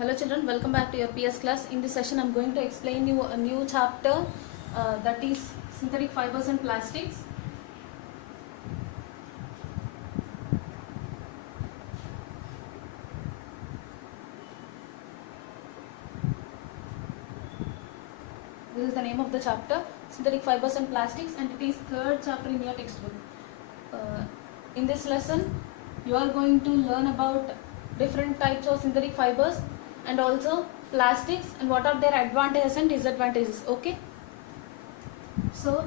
Hello children, welcome back to your PS class. In this session I am going to explain you a new chapter that is synthetic fibers and plastics. This is the name of the chapter, synthetic fibers and plastics, and it is third chapter in your textbook. In this lesson you are going to learn about different types of synthetic fibers and also plastics and what are their advantages and disadvantages. Okay, so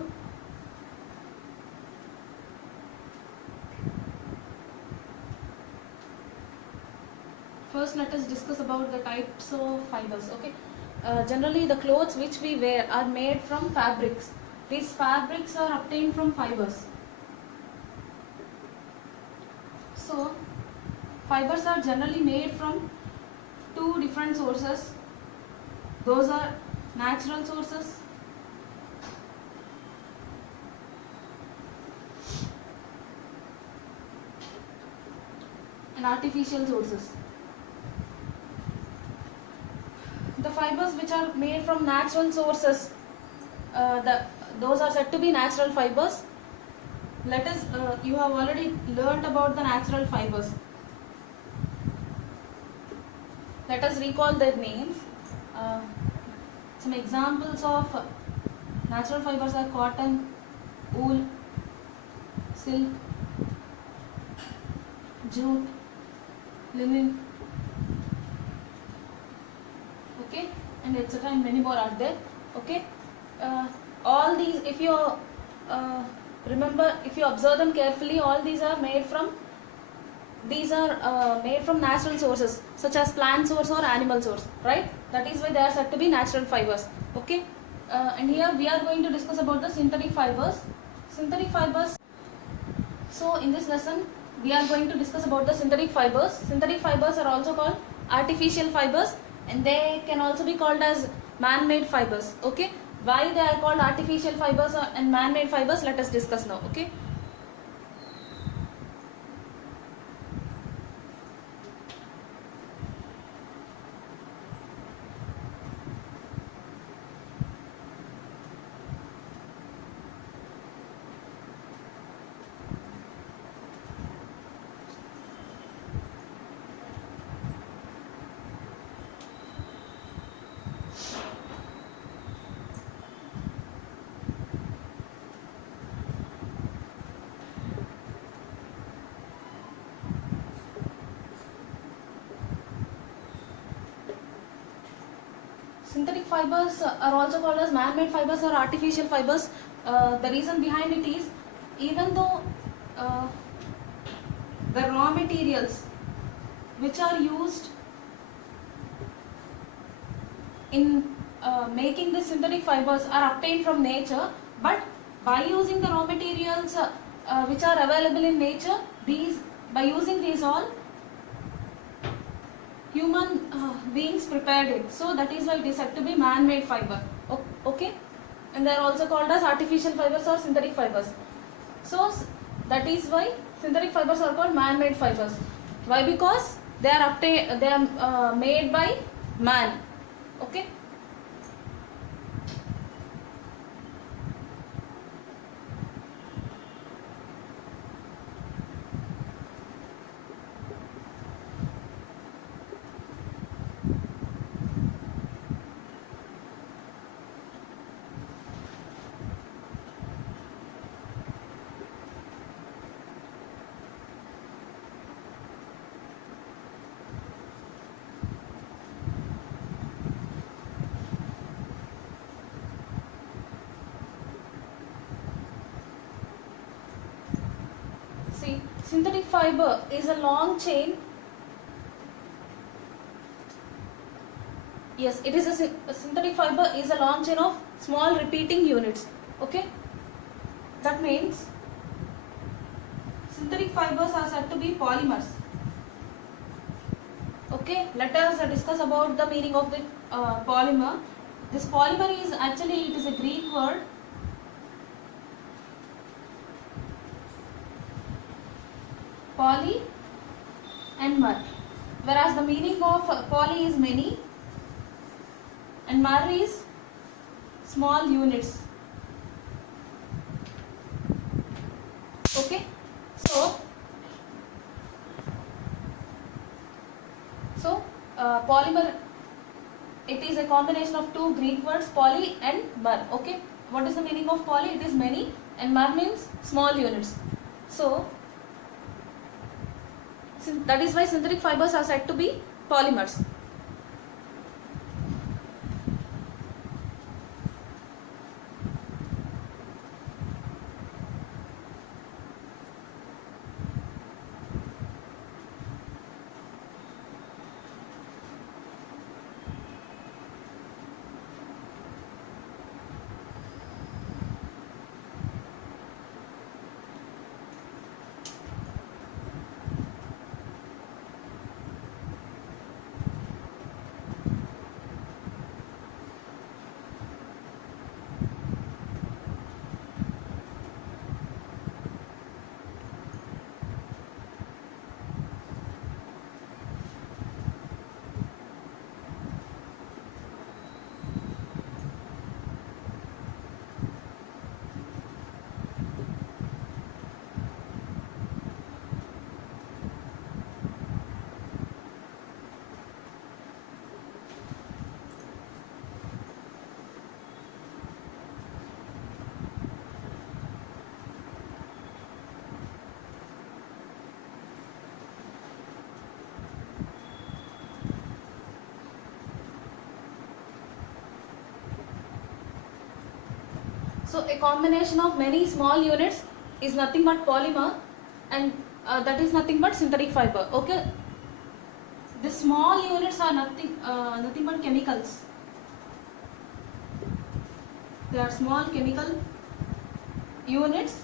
first let us discuss about the types of fibers. Okay, generally the clothes which we wear are made from fabrics. These fabrics are obtained from fibers. So fibers are generally made from two different sources. Those are natural sources and artificial sources. The fibers which are made from natural sources, those are said to be natural fibers. Let us, you have already learnt about the natural fibers. Let us recall their names. Some examples of natural fibers are cotton, wool, silk, jute, linen, okay, and etc. and many more are there. Okay, all these, if you remember, if you observe them carefully, all these are made from natural sources such as plant source or animal source, right? That is why they are said to be natural fibers. Okay, and here we are going to discuss about the synthetic fibers. Synthetic fibers. So in this lesson we are going to discuss about the synthetic fibers. Synthetic fibers are also called artificial fibers, and they can also be called as man-made fibers. Okay, why they are called artificial fibers and man-made fibers, let us discuss now. Okay, synthetic fibers are also called as man-made fibers or artificial fibers. The reason behind it is, even though the raw materials which are used in making the synthetic fibers are obtained from nature, but by using the raw materials which are available in nature, by using these all, human beings prepared it, so that is why it is said to be man-made fiber. Okay, and they are also called as artificial fibers or synthetic fibers. So that is why synthetic fibers are called man-made fibers. Why? Because they are made by man. Okay, see, synthetic fiber is a long chain. Yes, it is a synthetic fiber is a long chain of small repeating units. Okay, that means synthetic fibers are said to be polymers. Okay, let us discuss about the meaning of the polymer. This polymer is actually, it is a Greek word. Poly and mer. whereas the meaning of poly is many and mer is small units. Okay, so polymer, it is a combination of two Greek words, poly and mer. Okay, what is the meaning of poly? It is many and mer means small units. So that is why synthetic fibers are said to be polymers. So a combination of many small units is nothing but polymer, and that is nothing but synthetic fiber. Okay, the small units are nothing but chemicals. They are small chemical units.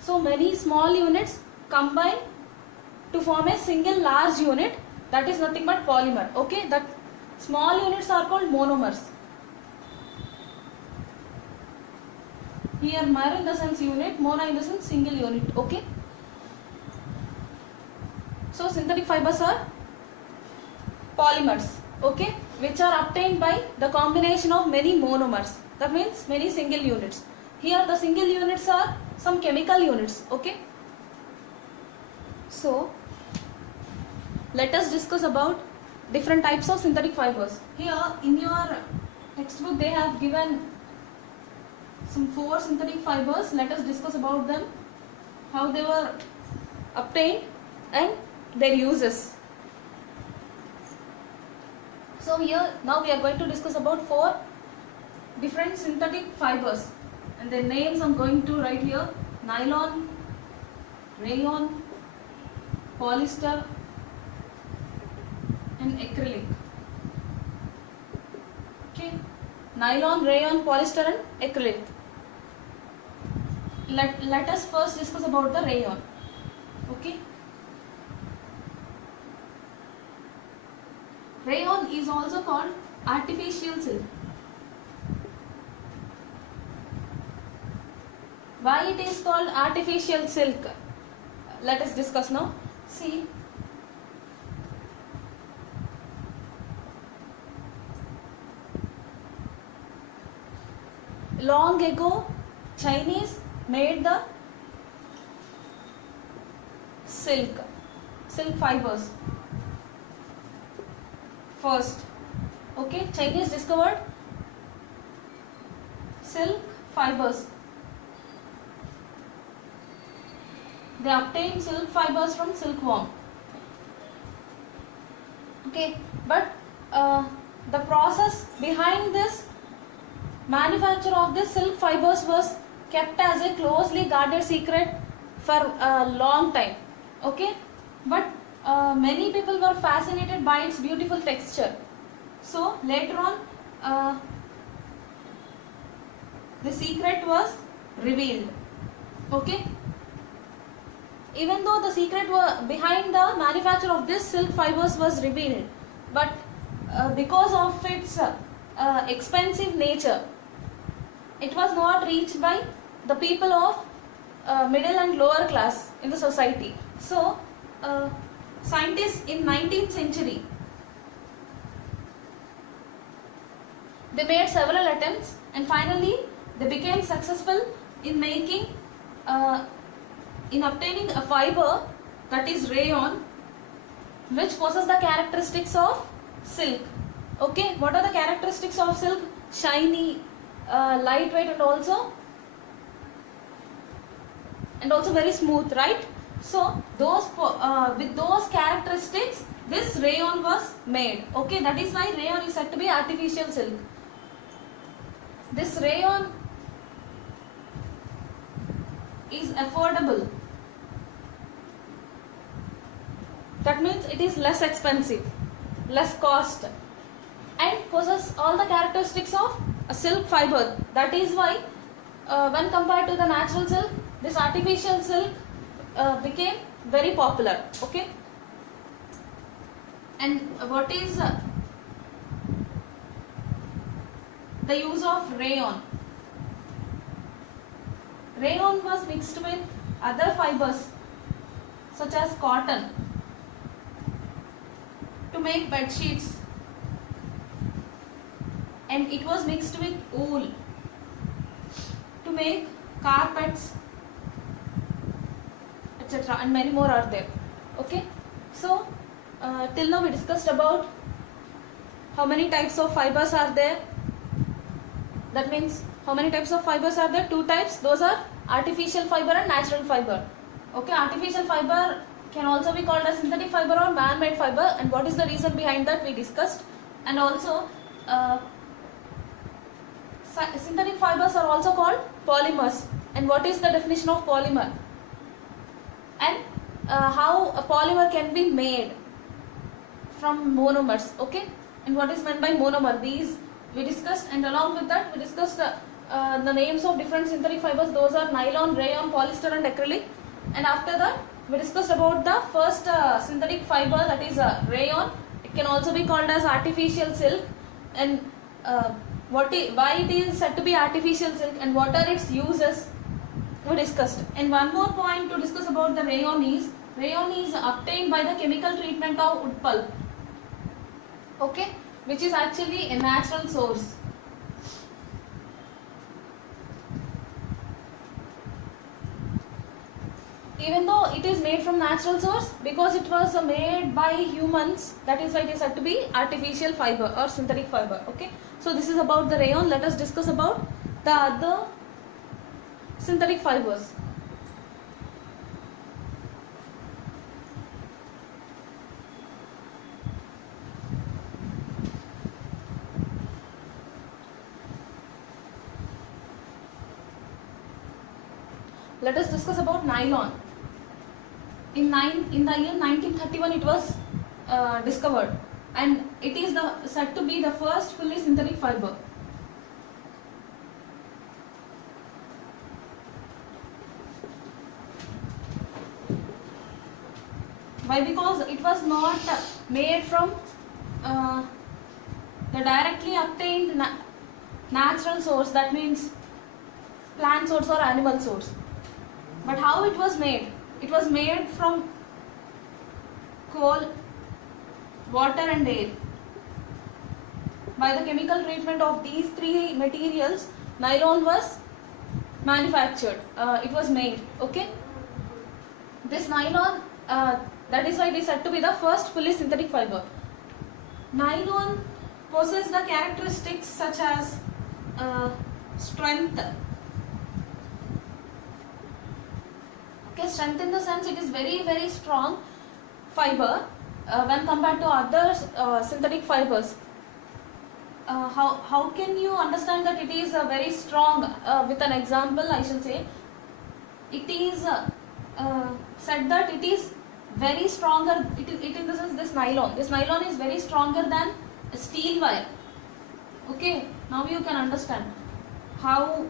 So many small units combine to form a single large unit, that is nothing but polymer. Okay, that small units are called monomers. Here mer in the sense unit, mono in the sense single unit. Okay, so synthetic fibers are polymers, okay, which are obtained by the combination of many monomers. That means many single units. Here the single units are some chemical units. Okay, so let us discuss about different types of synthetic fibers. Here in your textbook they have given some 4 synthetic fibers. Let us discuss about them, how they were obtained and their uses. So here now we are going to discuss about 4 different synthetic fibers, and their names I am going to write here: nylon, rayon, polyester and acrylic. Okay, nylon, rayon, polyester and acrylic. Let us first discuss about the rayon. Okay, rayon is also called artificial silk. Why it is called artificial silk? Let us discuss now. See, long ago Chinese made the silk fibers first. Okay, Chinese discovered silk fibers. They obtained silk fibers from silkworm. Okay, but the process behind this manufacture of this silk fibers was kept as a closely guarded secret for a long time. Okay, but many people were fascinated by its beautiful texture. So later on the secret was revealed. Okay, even though the secret behind the manufacture of this silk fibers was revealed, but because of its expensive nature, it was not reached by the people of middle and lower class in the society. So scientists in 19th century, they made several attempts and finally they became successful in making in obtaining a fiber that is rayon, which possesses the characteristics of silk. Okay, what are the characteristics of silk? Shiny, lightweight, and also very smooth, right? So those with those characteristics, this rayon was made. Okay, that is why rayon is said to be artificial silk. This rayon is affordable. That means it is less expensive, less cost, and possesses all the characteristics of a silk fiber. That is why when compared to the natural silk, this artificial silk became very popular. Okay, and what is the use of rayon? Rayon was mixed with other fibers such as cotton to make bed sheets, and it was mixed with wool to make carpets, etc., and many more are there. Okay, so till now we discussed about how many types of fibers are there. That means how many types of fibers are there? Two types. Those are artificial fiber and natural fiber. Okay, artificial fiber can also be called as synthetic fiber or man-made fiber, and what is the reason behind that we discussed. And also synthetic fibers are also called polymers, and what is the definition of polymer, and how a polymer can be made from monomers. Okay, and what is meant by monomer, these we discussed, and along with that we discussed the names of different synthetic fibers. Those are nylon, rayon, polyester, and acrylic. And after that we discussed about the first synthetic fiber, that is rayon. It can also be called as artificial silk, and why it is said to be artificial silk and what are its uses we discussed. And one more point to discuss about the rayon is obtained by the chemical treatment of wood pulp. Okay, which is actually a natural source. Even though it is made from natural source, because it was made by humans, that is why it is said to be artificial fiber or synthetic fiber. Okay, so this is about the rayon. Let us discuss about the other synthetic fibers. Let us discuss about nylon. In the year 1931 it was discovered, and it is said to be the first fully synthetic fiber. Why? Because it was not made from the directly obtained natural source, that means plant source or animal source. But how it was made? It was made from coal, water, and air. By the chemical treatment of these three materials, nylon was manufactured. It was made. Okay. This nylon, that is why it is said to be the first fully synthetic fiber. Nylon possesses the characteristics such as strength. Okay, strength in the sense it is very, very strong fiber when compared to other synthetic fibers. How can you understand that it is very strong? With an example, I shall say, it is said that it is very stronger. It in the sense this nylon is very stronger than steel wire. Okay, now you can understand how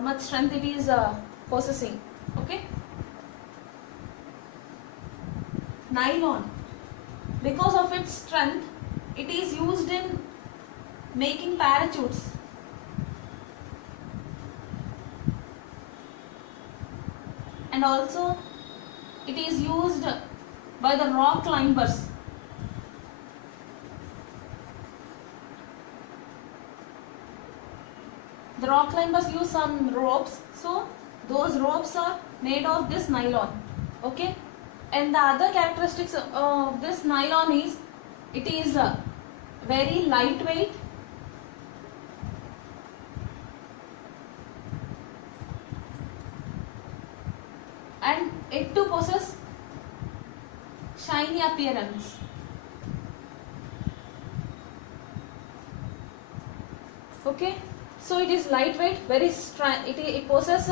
much strength it is possessing. Okay. Nylon, because of its strength, it is used in making parachutes. And also it is used by the rock climbers. The rock climbers use some ropes, so those ropes are made of this nylon. Okay, and the other characteristics of this nylon is it is very lightweight, and it too possesses shiny appearance. Okay, so it is lightweight, very it possesses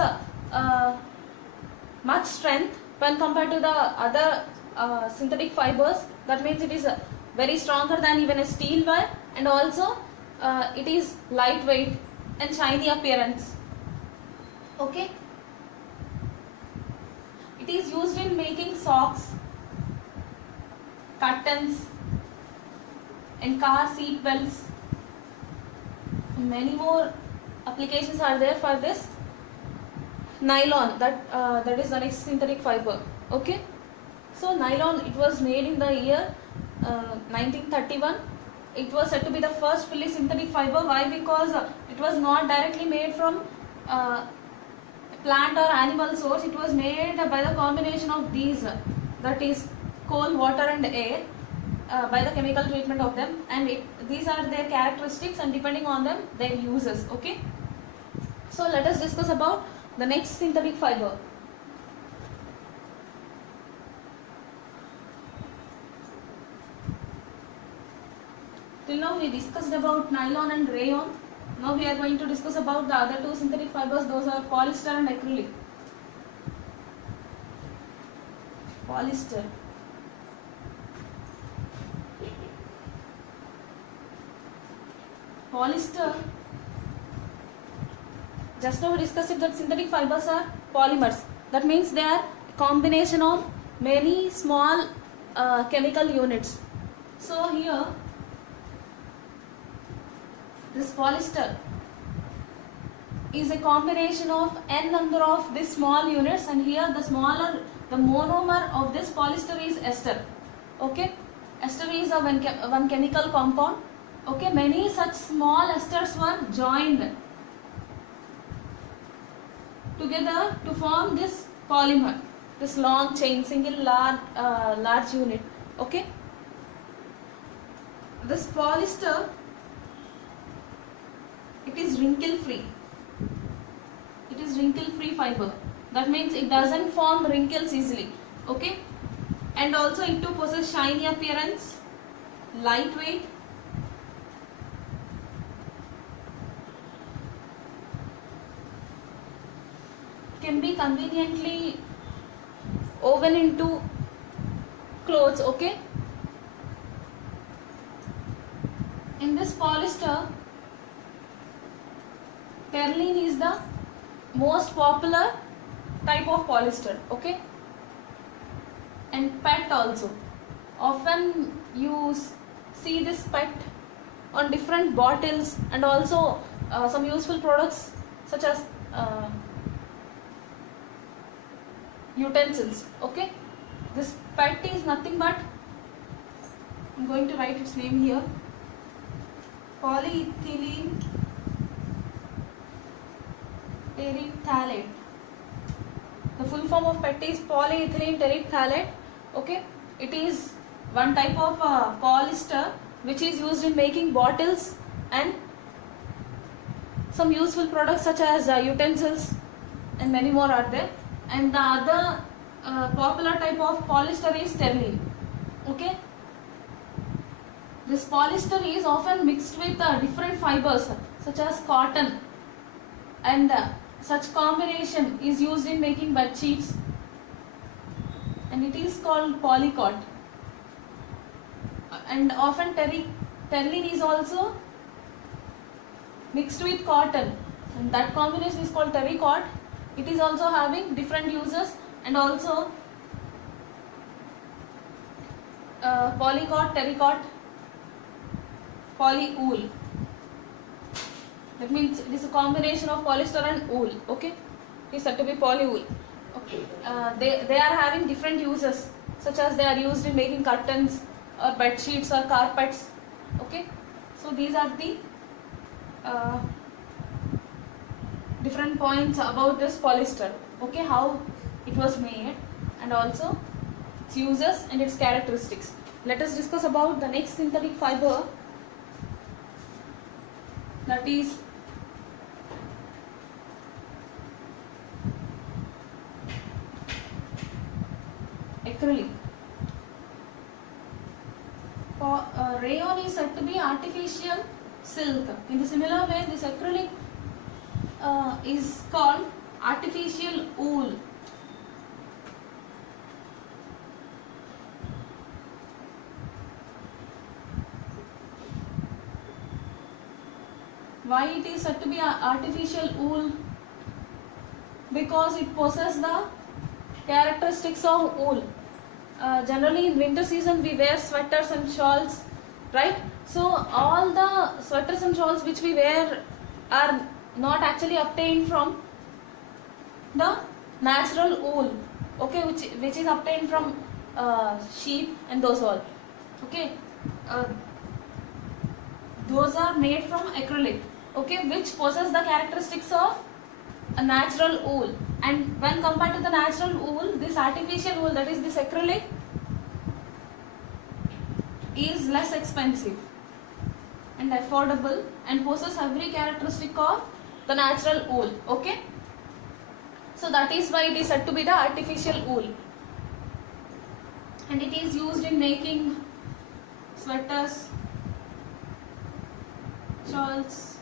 much strength when compared to the other synthetic fibers. That means it is very stronger than even a steel wire, and also it is lightweight and shiny appearance. Okay, it is used in making socks, curtains, and car seat belts. Many more applications are there for this nylon. That is the next synthetic fiber. Okay, so nylon, it was made in the year 1931. It was said to be the first fully synthetic fiber. Why? Because it was not directly made from plant or animal source. It was made by the combination of these, that is coal, water and air, by the chemical treatment of them, and these are their characteristics, and depending on them their uses. Okay, so let us discuss about the next synthetic fiber. Till now we discussed about nylon and rayon. Now we are going to discuss about the other two synthetic fibers. Those are polyester and acrylic. Polyester. Polyester, just now we discussed that synthetic fibers are polymers. That means they are a combination of many small chemical units. So here this polyester is a combination of n number of these small units, and here the monomer of this polyester is ester. Okay, ester is a one chemical compound. Okay, many such small esters were joined together to form this polymer, this long chain, single large unit. Okay, this polyester, it is wrinkle free. It is wrinkle free fiber. That means it doesn't form wrinkles easily. Okay, and also it too possesses shiny appearance, lightweight, can be conveniently woven into clothes. Okay, in this polyester, terylene is the most popular type of polyester. Okay, and PET also. Often you see this PET on different bottles, and also some useful products such as utensils. Okay, this PET is nothing but, I'm going to write its name here, polyethylene terephthalate. The full form of PET is polyethylene terephthalate. Okay, it is one type of polyester which is used in making bottles and some useful products such as utensils, and many more are there. And the other popular type of polyester is terylene. Okay, this polyester is often mixed with different fibers such as cotton, and such combination is used in making bed sheets, and it is called polycot. And often terylene is also mixed with cotton, and that combination is called terrycot. It is also having different uses, and also polycot, terrycot, polywool. That means it is a combination of polyester and wool. Okay, it is said to be polywool. Okay, they are having different uses. such as they are used in making curtains or bed sheets or carpets. Okay, so these are the different points about this polyester. Okay, how it was made and also its uses and its characteristics. Let us discuss about the next synthetic fiber, that is acrylic. Rayon is said to be artificial silk. In the similar way, this acrylic is called artificial wool. Why it is said to be artificial wool? Because it possesses the characteristics of wool. Generally in winter season we wear sweaters and shawls, right? So all the sweaters and shawls which we wear are not actually obtained from the natural wool, okay, which is obtained from sheep and those all. Okay, those are made from acrylic, okay, which possess the characteristics of a natural wool. And when compared to the natural wool, this artificial wool, that is this acrylic, is less expensive and affordable and possesses every characteristic of the natural wool. Okay, so that is why it is said to be the artificial wool, and it is used in making sweaters, shawls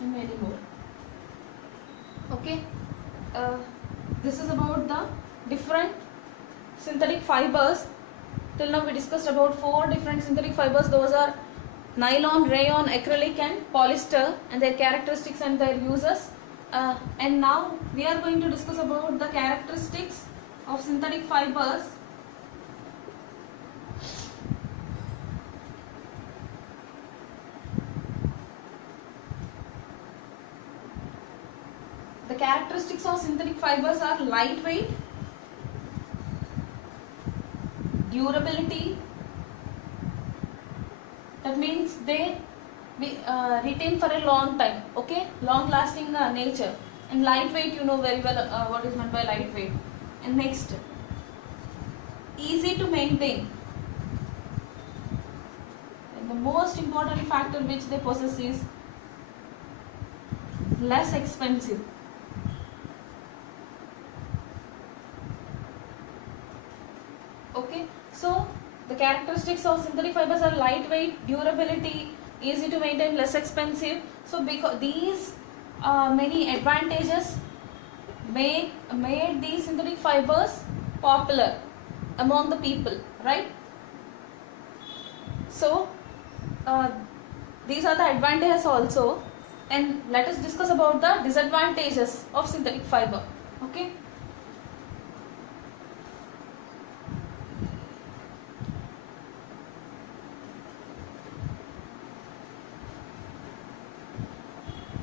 and many more. Okay, this is about the different synthetic fibers. Till now we discussed about 4 different synthetic fibers. Those are nylon, rayon, acrylic and polyester, and their characteristics and their uses. And now we are going to discuss about the characteristics of synthetic fibers. The characteristics of synthetic fibers are lightweight, durability, that means they retain for a long time, okay, long lasting nature, and lightweight, you know very well what is meant by lightweight. And next, easy to maintain, and the most important factor which they possess is less expensive. Okay, so the characteristics of synthetic fibers are lightweight, durability, easy to maintain, less expensive. So because these many advantages made these synthetic fibers popular among the people, right? So these are the advantages also, and let us discuss about the disadvantages of synthetic fiber. Okay,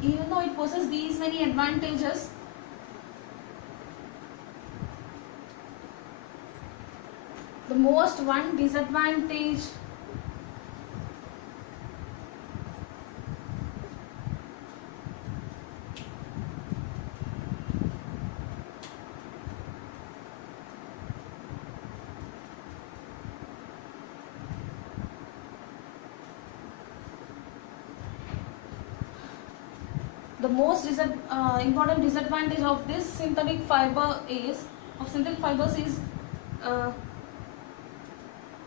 even though it possesses these many advantages, the most one disadvantage important disadvantage of this synthetic fiber is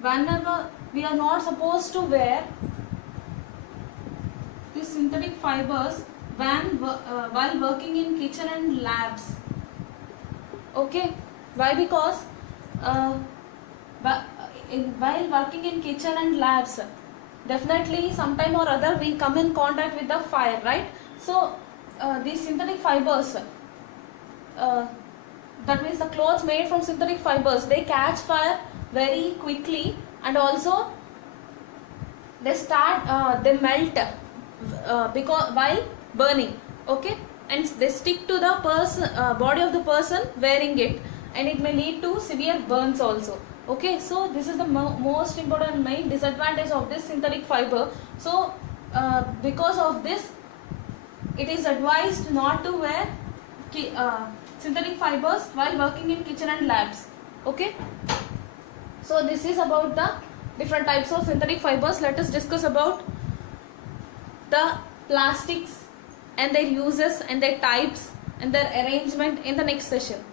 whenever we are not supposed to wear these synthetic fibers while working in kitchen and labs. Okay, why? Because while working in kitchen and labs, definitely sometime or other we come in contact with the fire, right? So these synthetic fibers, that means the clothes made from synthetic fibers, they catch fire very quickly, and also they melt because while burning, okay, and they stick to the body of the person wearing it, and it may lead to severe burns also. Okay, so this is the most important main disadvantage of this synthetic fiber. So because of this, it is advised not to wear synthetic fibers while working in kitchen and labs. Okay, so this is about the different types of synthetic fibers. Let us discuss about the plastics and their uses and their types and their arrangement in the next session.